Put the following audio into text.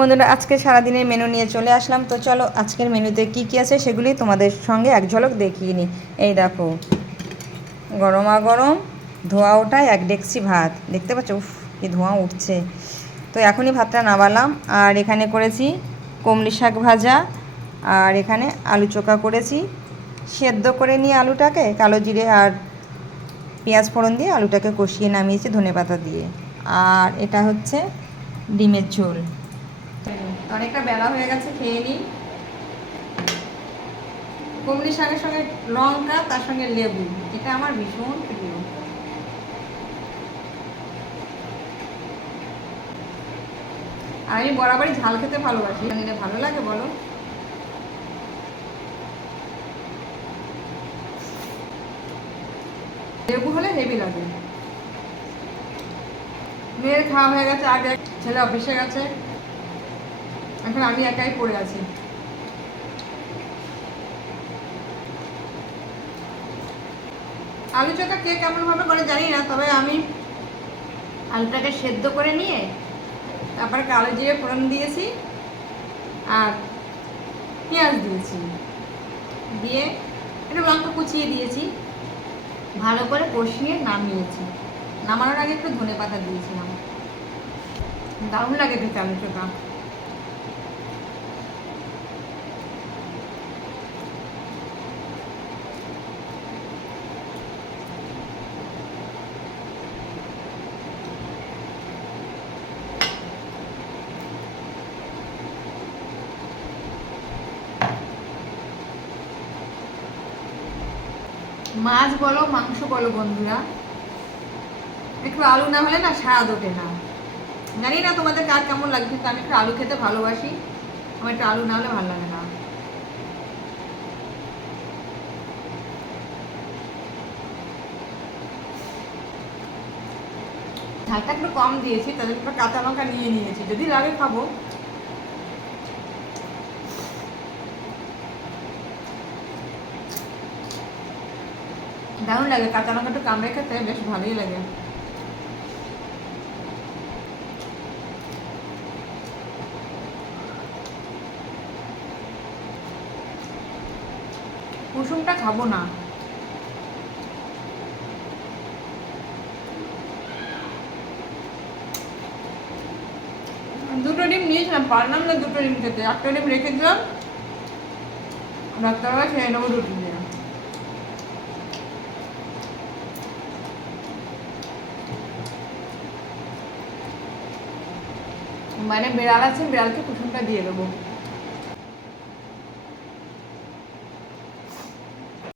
বন্ধুরা, আজকে সারাদিনের মেনু নিয়ে চলে আসলাম। তো চলো আজকের মেনুতে কি কি আছে সেগুলি তোমাদের সঙ্গে এক ঝলক দেখিয়ে নিই। এই দেখো, গরমা গরম ধোয়া ওঠা 1 ডেকচি ভাত, দেখতে পাচ্ছ? উফ, কি ধোঁয়া উঠছে। তো এখনই ভাতটা নামালাম। আর এখানে করেছি কমলি শাক ভাজা, আর এখানে আলু চোখা করেছি। সেদ্ধ করে নিয়ে আলুটাকে কালো জিরে আর পেঁয়াজ ফোড়ন দিয়ে আলুটাকে কষিয়ে নামিয়েছি ধনেপাতা দিয়ে। আর এটা হচ্ছে ডিমের ঝোল। অনেকটা বেলা হয়ে গেছে, খেয়ে নিই। কমলি শাকের সঙ্গে লঙ্কা, তার সঙ্গে লেবু, এটা আমার ভীষণ প্রিয়। আর আমি বরাবরই ঝাল খেতে ভালোবাসি। নিলে ভালো লাগে বলো? লেবু হলে হেভি লাগে। মেয়ের খাওয়া হয়ে গেছে, আগে ছেলে অফিসে গেছে, এখন আমি একাই পড়ে আছি। আলু চোখা কে কেমন ভাবে করে জানি না, তবে আমি আলুটাকে সেদ্ধ করে নিয়ে তারপরে কালো জিরে ফোড়ন দিয়েছি আর পেঁয়াজ দিয়েছি, দিয়ে একটু লঙ্কা কুচিয়ে দিয়েছি, ভালো করে কষিয়ে নামিয়েছি। নামানোর আগে একটু ধনেপাতা দিয়েছিলাম। দারুণ লাগে খেতে আলু চোখা। মাছ বলো মাংস বলো বন্ধুরা, একটু আলু না হলে না স্বাদ ওঠে না। জানি না তোমাদের কার কেমন লাগে, কিন্তু আমি একটু আলু খেতে ভালোবাসি। আমার একটু আলু না হলে ভালো লাগে না। ঝালটা একটু কম দিয়েছি, তাদের একটু কাঁচা লঙ্কা নিয়ে নিয়েছি, যদি লাগে খাবো। দারুণ লাগে, কাঁচা লঙ্কা একটু কামড়ে খেতে বেশ ভালোই লাগে। কুসুমটা খাবো না। দুটো ডিম নিয়েছিলাম, পারলাম না দুটো ডিম খেতে, একটা ডিম রেখে দিলাম, রাত্রেবেলা খেয়ে নেবো রুটি দিয়ে। মানে বিড়াল আছে, বিড়ালকে কুসুমটা দিয়ে দেবো।